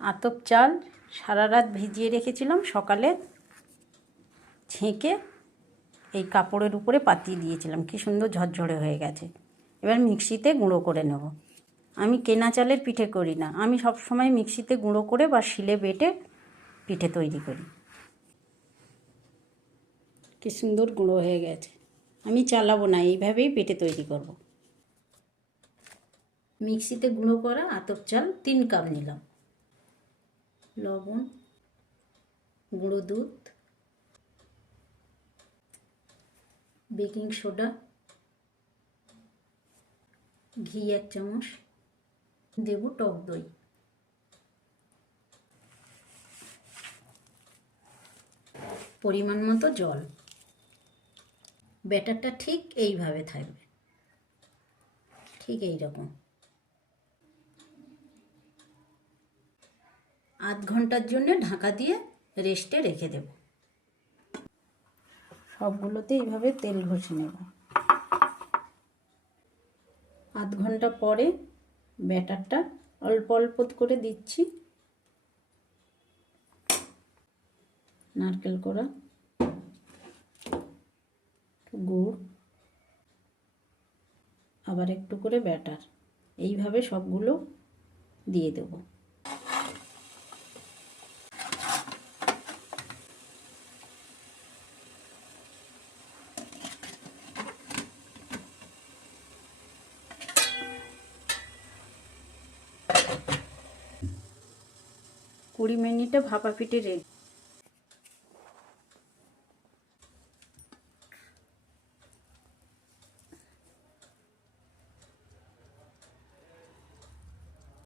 আতপ চাল সারা রাত ভিজিয়ে রেখেছিলাম, সকালে ছেঁকে এই কাপড়ের উপরে পাতিয়ে দিয়েছিলাম, কি সুন্দর ঝরঝরে হয়ে গেছে। এবার মিক্সিতে গুঁড়ো করে নেব। আমি কেনা চালের পিঠে করি না, আমি সব সময় মিক্সিতে গুঁড়ো করে বা শিলে বেটে পিঠে তৈরি করি। কি সুন্দর গুঁড়ো হয়ে গেছে। আমি চালাবো না, এইভাবেই পিঠে তৈরি করব। মিক্সিতে গুঁড়ো করা আতপ চাল 3 কাপ নিলাম, লবণ, গুঁড়ো দুধ, বেকিং সোডা, ঘি 1 চামচ, দেব টক দই। পরিমাণ মতো জল। ব্যাটারটা ঠিক এইভাবে থাকবে, ঠিক এই রকম। আধ ঘন্টার জন্য ঢাকা দিয়ে রেস্টে রেখে দেব। সবগুলোতে এইভাবে তেল ঘষে নেব। আধ ঘন্টা পরে ব্যাটারটা অল্প অল্প করে দিচ্ছি। নারকেল কোড়া, গুড়, আবার একটু করে ব্যাটার, এইভাবে সবগুলো দিয়ে দেব। কুড়ি মিনিটে ভাপা পিঠে রেডি।